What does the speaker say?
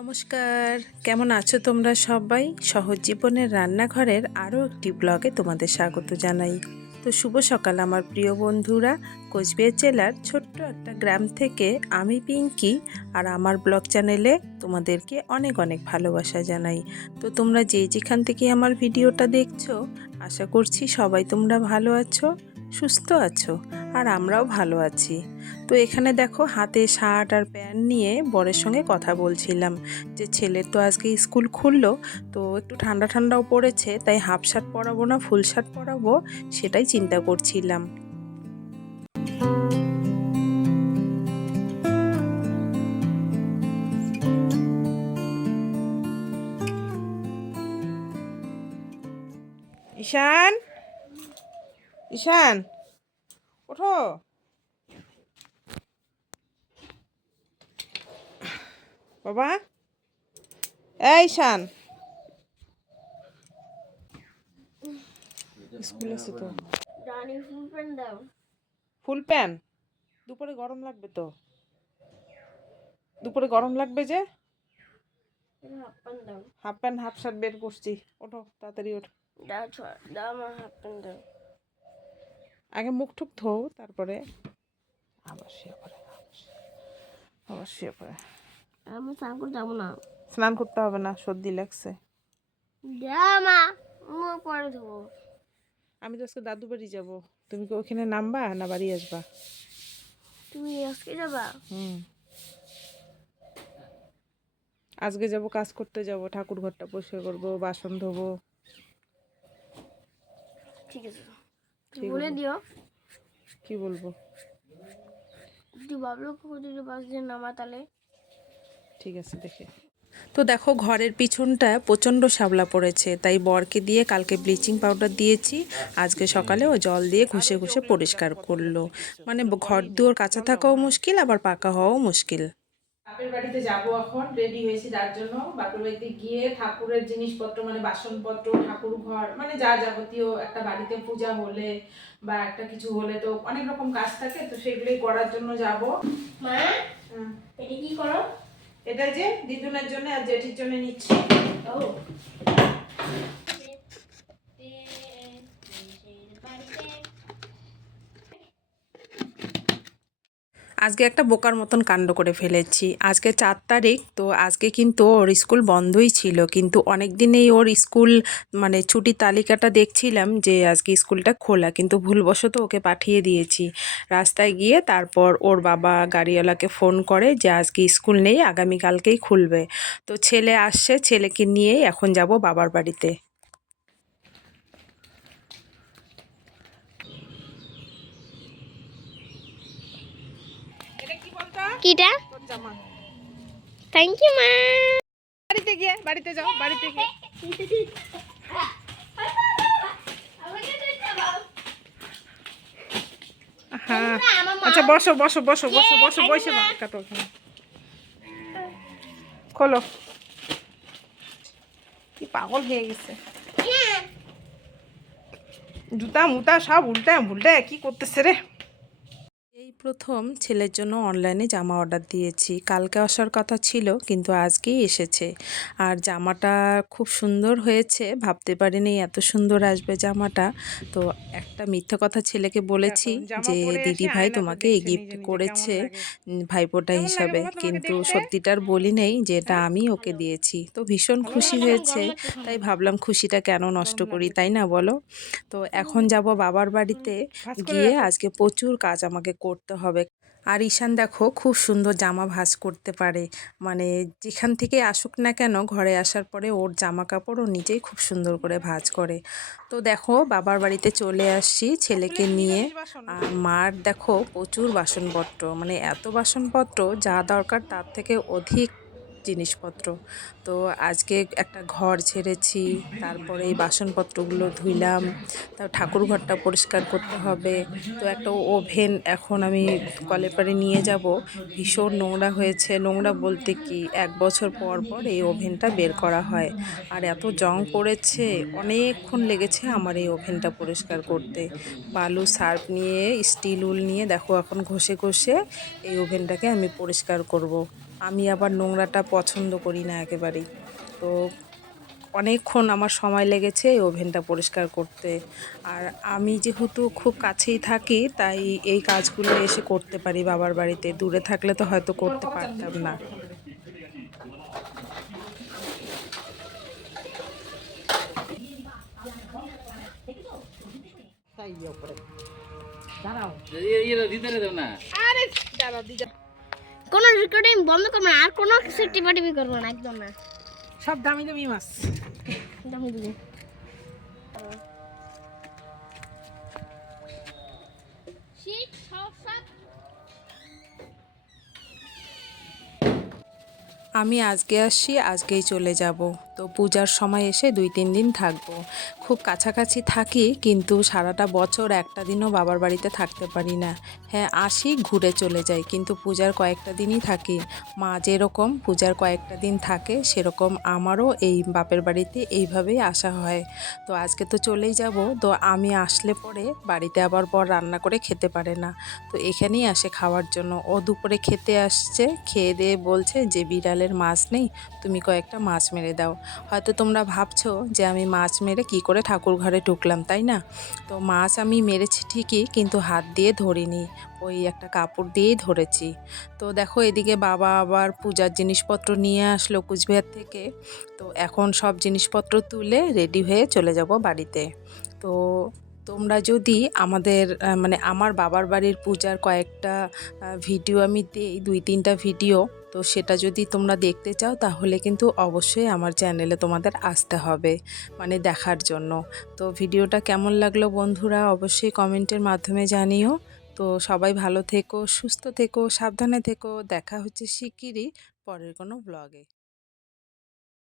নমস্কার, কেমন আছো তোমরা সবাই? সহজ জীবনের রান্নাঘরের আরও একটি ব্লগে তোমাদের স্বাগত জানাই। তো শুভ সকাল আমার প্রিয় বন্ধুরা। কোচবিহার জেলার ছোট্ট একটা গ্রাম থেকে আমি পিঙ্কি আর আমার ব্লগ চ্যানেলে তোমাদেরকে অনেক অনেক ভালোবাসা জানাই। তো তোমরা যেখান থেকে আমার ভিডিওটা দেখছো, আশা করছি সবাই তোমরা ভালো আছো, সুস্থ আছো, আর আমরাও ভালো আছি। তো এখানে দেখো হাতে শার্ট আর প্যান্ট নিয়ে বরের সঙ্গে কথা বলছিলাম যে ছেলের তো আজকে স্কুল খুললো, তো একটু ঠান্ডা ঠান্ডাও পড়েছে, তাই হাফ শার্ট পরাবো না ফুল শার্ট পরাবো সেটাই চিন্তা করছিলাম। ঈশান, ঈশান, ওঠো। বাবা, এই ঈশান, স্কুল আছে তো। ফুল প্যান্ট দুপুরে গরম লাগবে তো, দুপুরে গরম লাগবে যে। হাফ প্যান্ট হাফ শার্ট বের করছি, ওঠো তাড়াতাড়ি ওঠো। আগে মুখ টুক ধো, তারপরে আবার শুয়ে পড়ে, আবার শুয়ে পড়ে। আমি স্নান করতে যাবো না। স্নান করতে হবে না, সর্দি লাগছে। পরে ধোবো। আমি তো আজকে দাদু বাড়ি যাবো। তুমি কি ওখানে নামবা না বাড়ি আসবা? তুমি আজকে যাবা? আজকে যাব, কাজ করতে যাব, ঠাকুর ঘরটা পরিষ্কার করবো, বাসন ধোবো। ঠিক আছে, তুমি বলে দিও। কি বলবো? যদি বাবলু যদি বাস দিয়ে নামা তাহলে ঠিক আছে, দেখে। তো দেখো ঘরের পিছনটা প্রচণ্ড শ্যাওলা পড়েছে, তাই বরকে দিয়ে কালকে ব্লিচিং পাউডার দিয়েছি। আজকে সকালে ও জল দিয়ে ঘষে ঘষে পরিষ্কার করলো। মানে ঘর দুয়ার কাঁচা থাকাও মুশকিল, আবার পাকা হওয়াও মুশকিল। বাপের বাড়িতে যাব, এখন রেডি হয়েছি যার জন্য। বাপের বাড়িতে গিয়ে ঠাকুরের জিনিসপত্র মানে বাসনপত্র, ঠাকুর ঘর মানে যা যাবতীয় একটা বাড়িতে পূজা হলে বা একটা কিছু হলে তো অনেক রকম কাজ থাকে, তো সেগুলোই করার জন্য যাব। মা, এটা কি করো? এটা যে দিদুনের জন্য আর জেঠির জন্য নিচ্ছি। ও আজকে একটা বোকার মতন কাণ্ড করে ফেলেছি। আজকে 4 তারিখ, তো আজকে কিন্তু ওর স্কুল বন্ধই ছিল, কিন্তু অনেক দিনেই ওর স্কুল মানে ছুটির তালিকাটা দেখছিলাম যে আজকে স্কুলটা খোলা, কিন্তু ভুলবশত ওকে পাঠিয়ে দিয়েছি। রাস্তায় গিয়ে তারপর ওর বাবা গাড়িওয়ালাকে ফোন করে যে আজকে স্কুল নেই, আগামীকালকেই খুলবে। তো ছেলে আসছে, ছেলেকে নিয়েই এখন যাব বাবার বাড়িতে। কিটা? থ্যাংক ইউ মা। বাড়িতে গিয়ে, বাড়িতে যাও, বাড়িতে গিয়ে। হ্যাঁ, আচ্ছা বসো বসো বসো বসো বসো বসে কাটো ওখানে। খোলো। কি পাগল হয়ে গেছে, জুতা মুতা সব উল্টে উল্টে কি করতেছে রে। এই প্রথম ছেলের জন্য অনলাইনে জামা অর্ডার দিয়েছি। কালকে আসার কথা ছিল, কিন্তু আজকেই এসেছে। আর জামাটা খুব সুন্দর হয়েছে, ভাবতে পারিনি এত সুন্দর আসবে জামাটা। তো একটা মিথ্যা কথা ছেলেকে বলেছি যে দিদি ভাই তোমাকে এই গিফট করেছে ভাইফোঁটা হিসাবে, কিন্তু সত্যিটার বলি নেই যে এটা আমি ওকে দিয়েছি। তো ভীষণ খুশি হয়েছে, তাই ভাবলাম খুশিটা কেন নষ্ট করি, তাই না বলো? তো এখন যাব বাবার বাড়িতে, গিয়ে আজকে প্রচুর কাজ আমাকে করতে হবে। আর ঈশান দেখো খুব সুন্দর জামা ভাঁজ করতে পারে, মানে যেখান থেকে আসুক না কেন ঘরে আসার পরে ওর জামা কাপড় ও নিজেই খুব সুন্দর করে ভাঁজ করে। তো দেখো বাবার বাড়িতে চলে আসছি ছেলেকে নিয়ে। আর মার দেখো প্রচুর বাসনপত্র, মানে এত বাসনপত্র যা দরকার তার থেকে অধিক জিনিসপত্র। তো আজকে একটা ঘর ঝেড়েছি, তারপরে এই বাসনপত্রগুলো ধুইলাম, তারপর ঠাকুর ঘরটা পরিষ্কার করতে হবে। তো একটা ওভেন এখন আমি কলের পাড়ে নিয়ে যাব, ভীষণ নোংরা হয়েছে। নোংরা বলতে কি, 1 বছর পর পর এই ওভেনটা বের করা হয়, আর এত জং পড়েছে, অনেকক্ষণ লেগেছে আমার এই ওভেনটা পরিষ্কার করতে। বালু সার্ফ নিয়ে স্টিল উল নিয়ে দেখো এখন ঘষে ঘষে এই ওভেনটাকে আমি পরিষ্কার করব। আমি আবার নোংরাটা পছন্দ করি না একেবারেই। তো অনেকক্ষণ আমার সময় লেগেছে এই ওভেনটা পরিষ্কার করতে। আর আমি যেহেতু খুব কাছেই থাকি তাই এই কাজগুলো এসে করতে পারি বাবার বাড়িতে। দূরে থাকলে তো হয়তো করতে পারতাম না। কোনো রেকর্ডিং বন্ধ করবো না, আর কোনো কিছু টিপাটিপি করবো না, একদম না। সব দামি দামি মাছ। দামি দিবি। শীত সব সব আমি আজকে আসছি, আজকেই চলে যাব। তো পূজার সময় এসে 2-3 দিন থাকবো। খুব কাছাকাছি থাকি কিন্তু সারাটা বছর একটা দিনও বাবার বাড়িতে থাকতে পারি না। হ্যাঁ, আসি ঘুরে চলে যাই কিন্তু পূজার কয়েকটা দিনই থাকি। মা যেরকম পূজার কয়েকটা দিন থাকে সেরকম আমারও এই বাপের বাড়িতে এইভাবেই আসা হয়। তো আজকে তো চলেই যাব, তো আমি আসলে পরে বাড়িতে আবার বর রান্না করে খেতে পারে না। তো এখানেই আসে খাওয়ার জন্য। ও দুপুরে খেতে আসছে, খেয়ে দিয়ে বলছে যে বিড়ালের মাছ নেই, তুমি কয়েকটা মাছ মেরে দাও। হয়তো তোমরা ভাবছো যে আমি মাছ মেরে কি করে ঠাকুর ঘরে ঢুকলাম, তাই না? তো মাছ আমি মেরেছি ঠিকই কিন্তু হাত দিয়ে ধরিনি, ওই একটা কাপড় দিয়েই ধরেছি। তো দেখো এদিকে বাবা আবার পূজার জিনিসপত্র নিয়ে আসলো কুচবিহার থেকে। তো এখন সব জিনিসপত্র তুলে রেডি হয়ে চলে যাব বাড়িতে। তো তোমরা যদি আমাদের মানে আমার বাবার বাড়ির পূজার কয়েকটা ভিডিও আমি দেই, 2-3টা ভিডিও, তো সেটা যদি তোমরা দেখতে চাও তাহলে কিন্তু অবশ্যই আমার চ্যানেলে তোমাদের আসতে হবে, মানে দেখার জন্য। তো ভিডিওটা কেমন লাগলো বন্ধুরা অবশ্যই কমেন্টের মাধ্যমে জানিও। তো সবাই ভালো থেকো, সুস্থ থেকো, সাবধানে থেকো। দেখা হচ্ছে শিগগিরই পরের কোনো ব্লগে।